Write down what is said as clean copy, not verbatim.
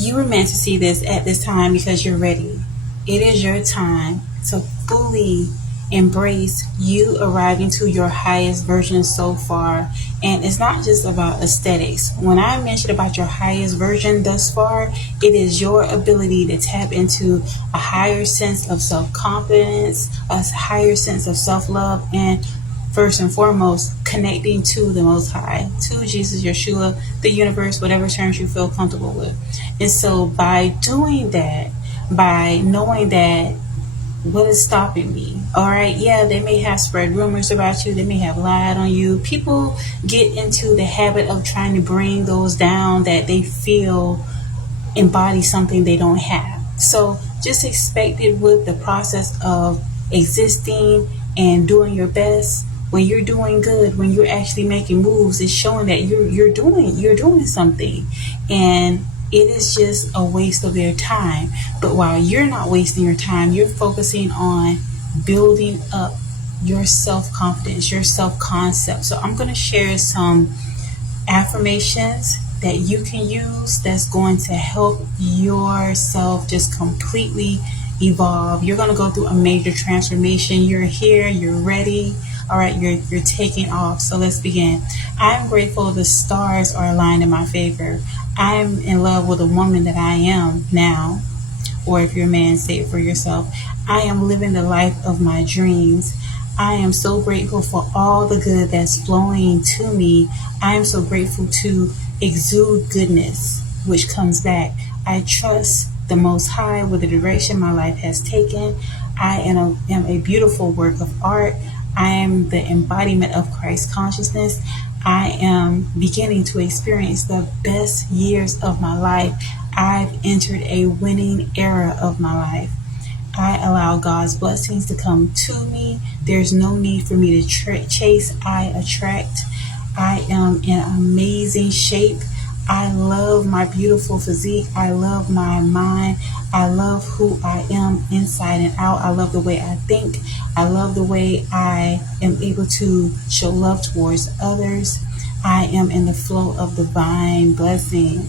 You were meant to see this at this time because you're ready. It is your time to fully embrace you arriving to your highest version so far. And it's not just about aesthetics. When I mentioned about your highest version thus far, it is your ability to tap into a higher sense of self-confidence, a higher sense of self-love, and first and foremost, connecting to the Most High, to Jesus, Yeshua, the universe, whatever terms you feel comfortable with. And so by doing that, by knowing that, what is stopping me? All right, yeah, they may have spread rumors about you, they may have lied on you. People get into the habit of trying to bring those down that they feel embody something they don't have. So just expect it with the process of existing and doing your best. When you're doing good, when you're actually making moves, it's showing that you're doing something. And it is just a waste of their time. But while you're not wasting your time, you're focusing on building up your self-confidence, your self-concept. So I'm going to share some affirmations that you can use that's going to help yourself just completely evolve. You're going to go through a major transformation. You're here, you're ready. All right, you're taking off. So let's begin. I'm grateful the stars are aligned in my favor. I'm in love with the woman that I am now. Or if you're a man, say it for yourself. I am living the life of my dreams. I am so grateful for all the good that's flowing to me. I am so grateful to exude goodness, which comes back. I trust the Most High with the direction my life has taken. I am a beautiful work of art. I am the embodiment of Christ consciousness. I am beginning to experience the best years of my life. I've entered a winning era of my life. I allow God's blessings to come to me. There's no need for me to chase. I attract. I am in amazing shape. I love my beautiful physique. I love my mind. I love who I am inside and out. I love the way I think. I love the way I am able to show love towards others. I am in the flow of divine blessings.